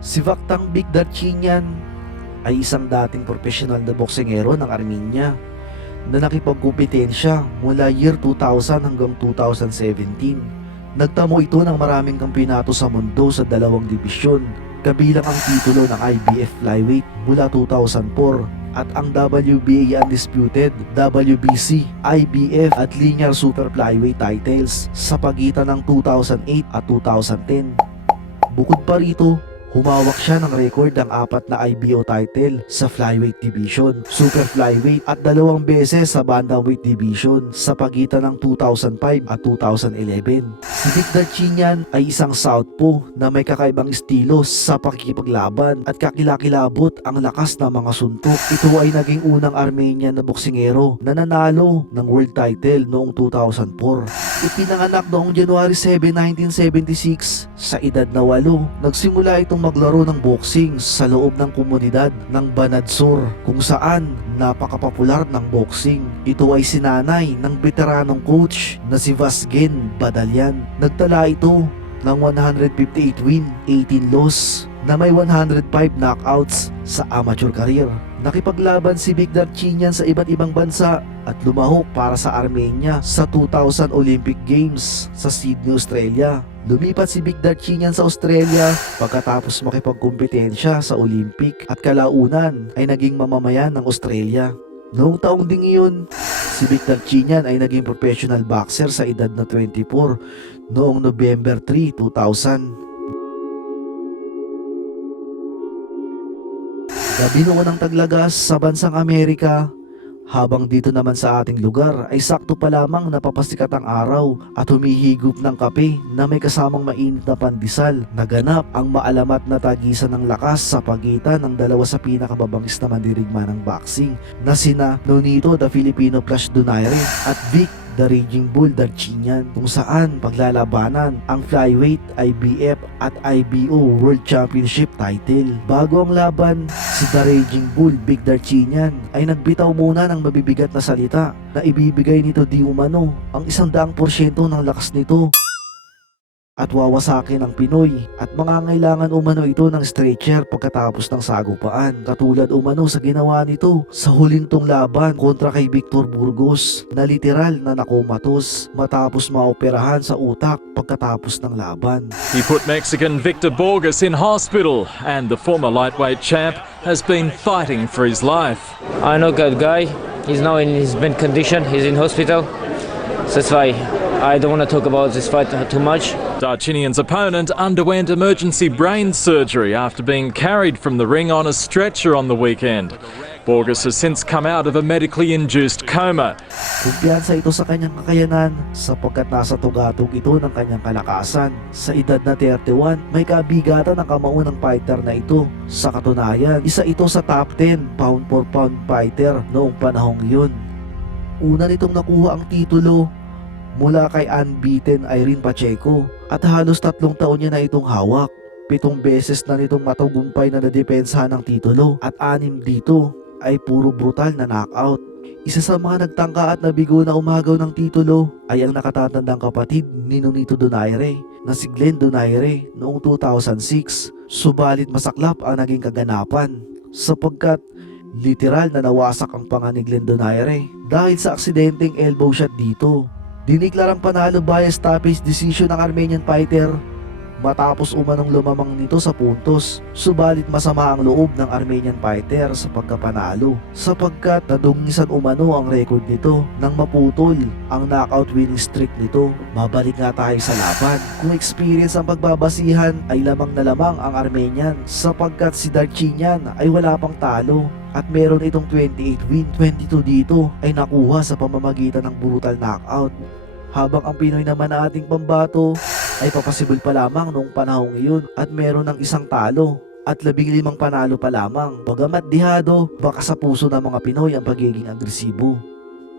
Si Vakhtang Bagdarchinyan ay isang dating profesional na boksingero ng Armenia na nakipagkumpetensya mula year 2000 hanggang 2017. Nagtamo ito ng maraming kampeonato sa mundo sa dalawang dibisyon, kabilang ang titulo ng IBF Flyweight mula 2004 at ang WBA Undisputed, WBC, IBF at Linear Super Flyweight titles sa pagitan ng 2008 at 2010. Bukod pa rito, humawak siya ng record ng 4 na IBO title sa Flyweight Division, Super Flyweight at 2 beses sa Bantamweight Division sa pagitan ng 2005 at 2011. Si Bagdarchinyan ay isang southpaw na may kakaibang estilo sa pakikipaglaban at kakilakilabot ang lakas ng mga suntok. Ito ay naging unang Armenian na boksingero na nanalo ng world title noong 2004. Ipinanganak noong January 7, 1976 sa edad na 8. Nagsimula itong maglaro ng boxing sa loob ng komunidad ng Banadsor kung saan napakapopular ng boxing. Ito ay sinanay ng veteranong coach na si Vasgen Badalyan. Nagtala ito ng 158 win, 18 loss na may 105 knockouts sa amateur career. Nakipaglaban si Bagdarchinyan sa iba't ibang bansa at lumahok para sa Armenia sa 2000 Olympic Games sa Sydney, Australia. Lumipat si Bagdarchinyan sa Australia pagkatapos makipagkumpetensya sa Olympic at kalaunan ay naging mamamayan ng Australia. Noong taong ding iyon, si Bagdarchinyan ay naging professional boxer sa edad na 24 noong November 3, 2000. Nabinuo ng taglagas sa bansang Amerika, habang dito naman sa ating lugar ay sakto pa lamang napapasikat ang araw at humihigop ng kape na may kasamang mainit na pandesal. Naganap ang maalamat na tagisan ng lakas sa pagitan ng dalawa sa pinakababangis na mandirigma ng boxing na sina Nonito the Filipino Flash Donaire at Vic the Raging Bull Darchinyan, kung saan paglalabanan ang Flyweight, IBF at IBO World Championship title. Bago ang laban, si The Raging Bull Bagdarchinyan ay nagbitaw muna ng mabibigat na salita na ibibigay nito di umano ang 100% ng lakas nito at wawasakin ang Pinoy at mangangailangan umano ito ng stretcher pagkatapos ng sagupaan, katulad umano sa ginawa nito sa huling tong laban kontra kay Victor Burgos na literal na nakomatos matapos maoperahan sa utak pagkatapos ng laban. He put Mexican Victor Borges in hospital and the former lightweight champ has been fighting for his life. I know that guy. He's now in his bad condition. He's in hospital. So that's why I don't want to talk about this fight too much. Darchinyan's opponent underwent emergency brain surgery after being carried from the ring on a stretcher on the weekend. Borges has since come out of a medically induced coma. Kumpiyansa ito sa kanyang kakayanan sapagkat nasa tugatog ito ng kanyang kalakasan. Sa edad na 31, may kabigatan ng kamaunang fighter na ito. Sa katunayan, isa ito sa top 10 pound for pound fighter noong panahong iyon. Una nitong nakuha ang titulo mula kay unbeaten Irene Pacheco at halos 3 taon niya na itong hawak. 7 beses na nitong matagumpay na nadepensahan ng titulo at 6 dito ay puro brutal na knockout. Isa sa mga nagtangka at nabigo na umagaw ng titulo ay ang nakatatandang kapatid ni Nonito Donaire na si Glenn Donaire noong 2006. Subalit masaklap ang naging kaganapan sapagkat literal na nawasak ang panga ni Glenn Donaire dahil sa aksidenteng elbow shot dito. Diniklarang panalo via stoppage decision ng Armenian fighter matapos umanong lumamang nito sa puntos. Subalit masama ang loob ng Armenian fighter sa pagkapanalo sapagkat nadungisan umano ang record nito nang maputol ang knockout winning streak nito. Mabalik nga tayo sa laban. Kung experience ang pagbabasihan ay lamang na lamang ang Armenian sapagkat si Darchinyan ay wala pang talo at meron itong 28 win, 22 dito ay nakuha sa pamamagitan ng brutal knockout. Habang ang Pinoy naman na ating pambato ay papasibol pa lamang noong panahong iyon at meron ng 1 talo at 15 panalo pa lamang. Bagamat dihado, baka sa puso ng mga Pinoy ang pagiging agresibo.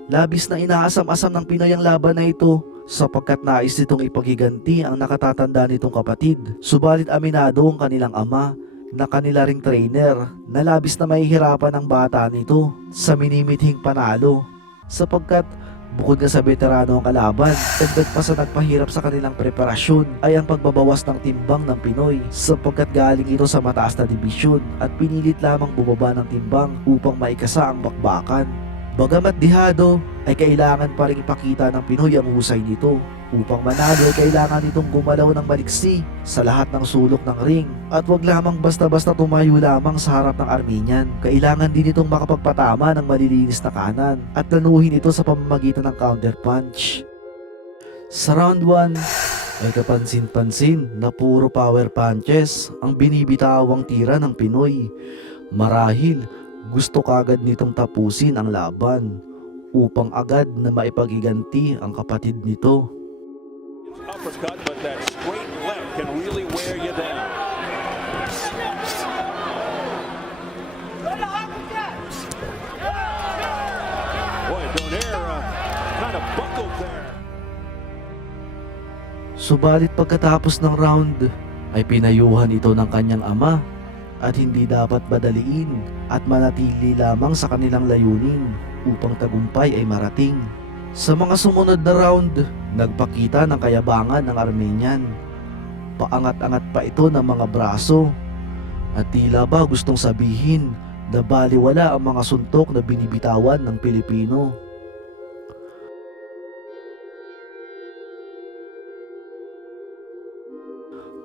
Labis na inaasam-asam ng Pinoy ang laban na ito sapagkat nais nitong ipaghiganti ang nakatatanda nitong kapatid. Subalit aminado ang kanilang ama na kanila ring trainer na labis na mahihirapan ang bata nito sa minimithing panalo sapagkat Bukod nga sa veterano ang kalaban, dagdag pa sa nagpahirap sa kanilang preparasyon ay ang pagbabawas ng timbang ng Pinoy sapagkat galing ito sa mataas na dibisyon at pinilit lamang bumaba ng timbang upang maikasa ang bakbakan. Bagamat dihado ay kailangan pa rin ipakita ng Pinoy ang husay nito. Upang manalo ay kailangan itong gumalaw ng maliksi sa lahat ng sulok ng ring at wag lamang basta-basta tumayo lamang sa harap ng Armenian. Kailangan din itong makapagpatama ng malilinis na kanan at lanuhin ito sa pamamagitan ng counter punch. Sa round 1 ay kapansin-pansin na puro power punches ang binibitawang tira ng Pinoy. Marahil gusto kagad nitong tapusin ang laban upang agad na maipagiganti ang kapatid nito. Uppercut, but that straight left can really wear you down. Boy, Donaire kind of buckled there. Subalit pagkatapos ng round ay pinayuhan ito ng kanyang ama at hindi dapat badaliin at manatili lamang sa kanilang layunin upang tagumpay ay marating. Sa mga sumunod na round, nagpakita ng kayabangan ng Armenian. Paangat-angat pa ito ng mga braso at tila ba gustong sabihin na baliwala ang mga suntok na binibitawan ng Pilipino.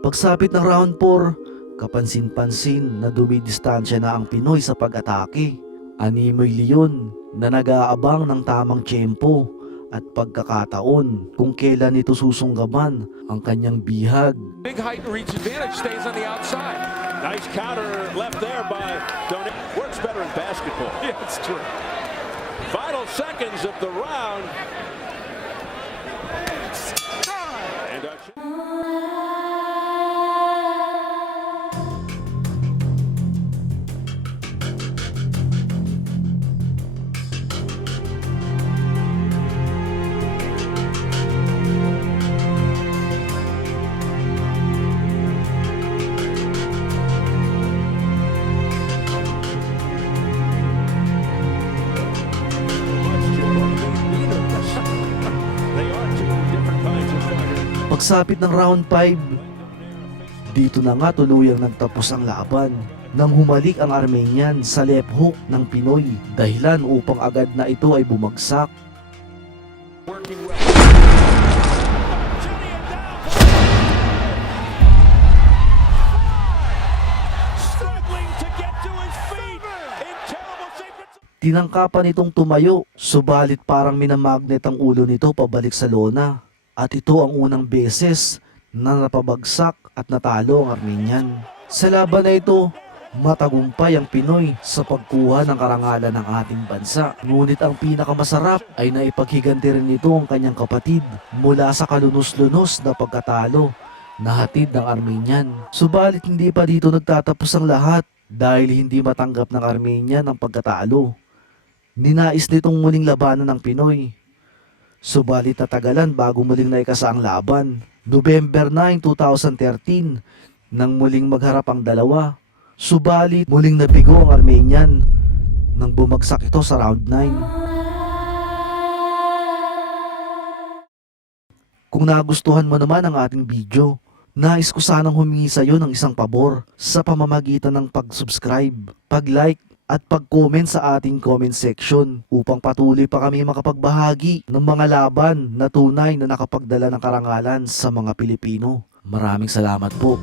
Pagsapit ng round 4, kapansin-pansin na dumidistansya na ang Pinoy sa pag-atake. Animoy Leon na nag-aabang ng tamang tiyempo at pagkakataon kung kailan ito susunggaban ang kanyang bihag. Big height and reach advantage, stays on the outside. Nice counter left there by Donaire. Works better in basketball. Yeah, it's true. Final seconds of the round. And they are two different kinds of fighters. Pagsapit ng round 5, dito na nga tuluyang nagtapos ang laban nang humalik ang Armenian sa left hook ng Pinoy dahilan upang agad na ito ay bumagsak. Working well. Struggling to get to his feet. In terrible shape. Tinangkapan itong tumayo, subalit parang minamagnet ang ulo nito pabalik sa lona. At ito ang unang beses na napabagsak at natalo ang Armenian. Sa laban na ito, matagumpay ang Pinoy sa pagkuha ng karangalan ng ating bansa. Ngunit ang pinakamasarap ay naipaghiganti rin nito ang kanyang kapatid mula sa kalunos-lunos na pagkatalo na hatid ng Armenian. Subalit hindi pa dito nagtatapos ang lahat dahil hindi matanggap ng Armenian ang pagkatalo. Ninais nitong muling labanan ng Pinoy. Subalit natagalan bago muling naikasa ang laban. November 9, 2013, nang muling magharap ang dalawa. Subalit muling nabigo ang Armenian nang bumagsak ito sa round 9. Kung nagustuhan mo naman ang ating video, nais ko sanang humingi sa iyo ng isang pabor sa pamamagitan ng pag-subscribe, pag-like, at pag-comment sa ating comment section upang patuloy pa kami makapagbahagi ng mga laban na tunay na nakapagdala ng karangalan sa mga Pilipino. Maraming salamat po.